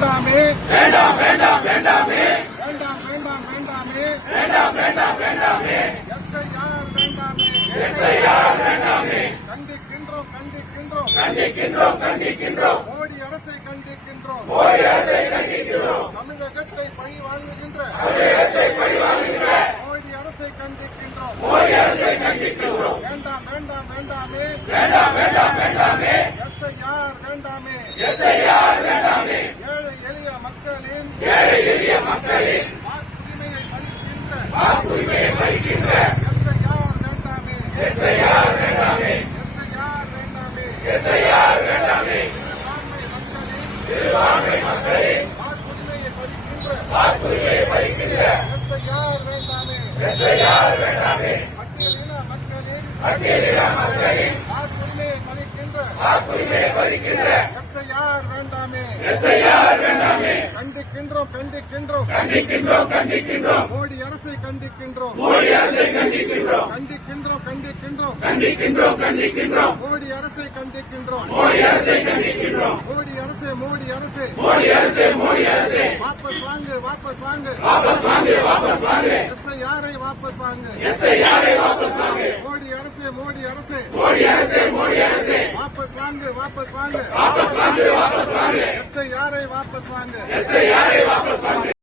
வேண்டாமே வேண்டாம் வேண்டாம் வேண்டாமே வேண்டாம் வேண்டாம் வேண்டாமே வேண்டாம் வேண்டாம் வேண்டாமே எஸ்ஐஆர் வேண்டாமே எஸ்ஐஆர் வேண்டாமே கண்டிக்கின்றோம் கண்டிக்கின்றோம் கண்டிக்கின்றோம் கண்டிக்கின்றோம் மோடி அரசை கண்டிக்கின்றோம் மோடி அரசை கண்டிக்கின்றோம் தமிழகத்தை பழி வாங்குகின்ற தமிழகத்தை பழிவாங்குகின்ற மோடி அரசை கண்டிக்கின்றோம் மோடி அரசை கண்டிக்கின்றோம் வேண்டாம் வேண்டாம் வேண்டாமே வேண்டாம் வேண்டாம் வேண்டாமே எஸ்ஐஆர் வேண்டாமே எஸ்ஐஆர் வேண்டாமே ஏழை எளிய மக்களின் ஏழை எளிய மக்களின் வாக்குரிமையை பறிக்கின்ற வாக்குரிமையை பறிக்கின்ற எஸ்ஐஆர் வேண்டாமே எஸ்ஐஆர் வேண்டாமே எஸ்ஐஆர் வேண்டாமே எஸ்ஐஆர் வேண்டாமே சிறுபான்மை மக்களின் சிறுபான்மை மக்களின் வாக்குரிமையை பறிக்கின்ற வாக்குரிமையை பறிக்கின்ற எஸ்ஐஆர் வேண்டாமே எஸ்ஐஆர் வேண்டாமே பட்டியலின மக்களின் பட்டியலின மக்களின் வாக்குரிமையை பறிக்கின்ற வாக்குரிமையை பறிக்கின்ற எஸ்ஐஆர் வேண்டாமே எஸ்ஐஆர் வேண்டாமே கண்டிக்கின்றோம் கண்டிக்கின்றோம் கண்டிக்கின்றோம் கண்டிக்கின்றோம் மோடி அரசை கண்டிக்கின்றோம் மோடி அரசை கண்டிக்கின்றோம் கண்டிக்கின்றோம் கண்டிக்கின்றோம் கண்டிக்கின்றோம் கண்டிக்கின்றோம் மோடி அரசை கண்டிக்கின்றோம் மோடி அரசை கண்டிக்கின்றோம் மோடி அரசே மோடி அரசே மோடி அரசே மோடி அரசே வாபஸ் வாங்கு வாபஸ் வாங்கு வாபஸ் வாங்கு வாபஸ் வாங்கு எஸ்ஐஆரை வாபஸ் வாங்கு எஸ்ஐஆரை வாபஸ் வாங்கு மோடி அரசே மோடி அரசே மோடி அரசே மோடி அரசே வாபஸ் வாங்கு வாபஸ் வாங்கு வாபஸ் வாங்கு வாபஸ் வாங்கு எஸ்ஐஆரை வாபஸ் வாங்கு எஸ்ஐஆரை வாபஸ் வாங்கு